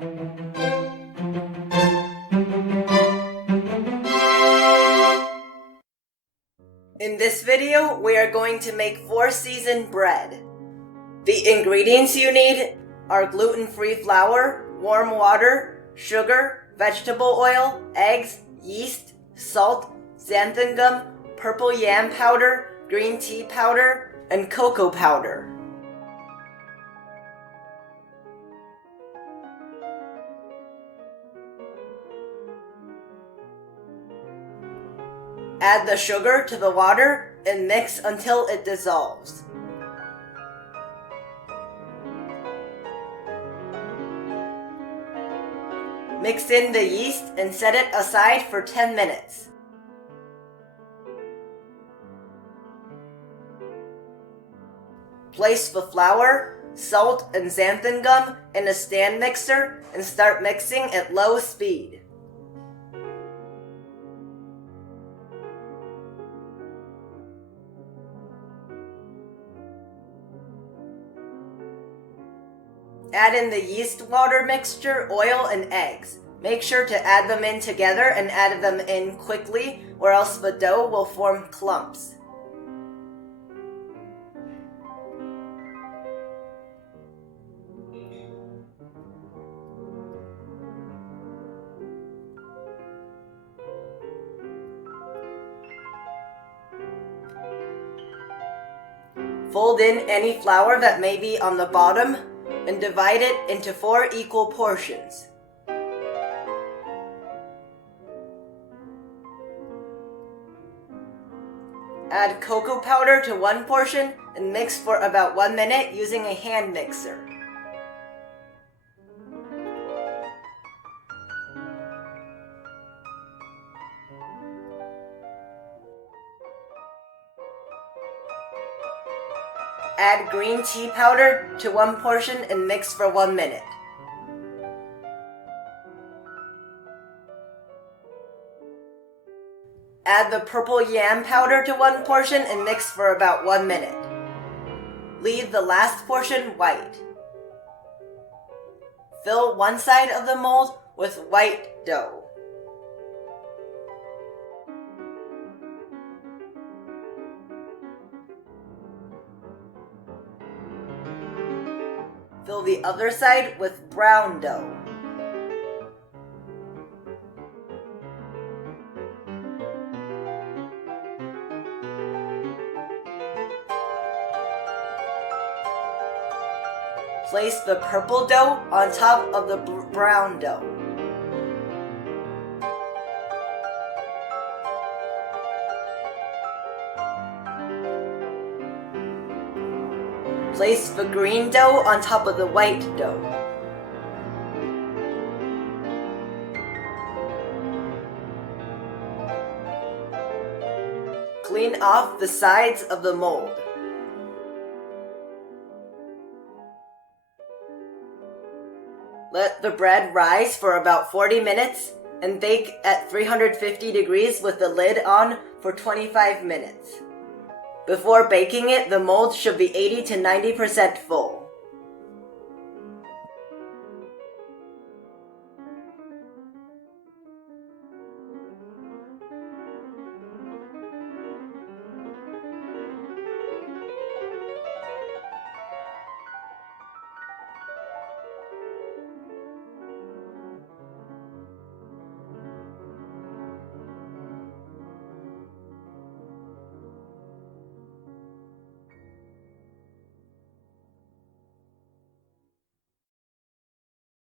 In this video, we are going to make 4-season bread. The ingredients you need are gluten-free flour, warm water, sugar, vegetable oil, eggs, yeast, salt, xanthan gum, purple yam powder, green tea powder, and cocoa powder. Add the sugar to the water and mix until it dissolves. Mix in the yeast and set it aside for 10 minutes. Place the flour, salt, and xanthan gum in a stand mixer and start mixing at low speed. Add in the yeast water mixture, oil, and eggs. Make sure to add them in together and add them in quickly, or else the dough will form clumps. Fold in any flour that may be on the bottom and divide it into 4 equal portions. Add cocoa powder to 1 portion and mix for about 1 minute using a hand mixer. Add green tea powder to 1 portion and mix for 1 minute. Add the purple yam powder to 1 portion and mix for about 1 minute. Leave the last portion white. Fill one side of the mold with white dough. Fill the other side with brown dough. Place the purple dough on top of the brown dough. Place the green dough on top of the white dough. Clean off the sides of the mold. Let the bread rise for about 40 minutes and bake at 350 degrees with the lid on for 25 minutes. Before baking it, the mold should be 80 to 90% full.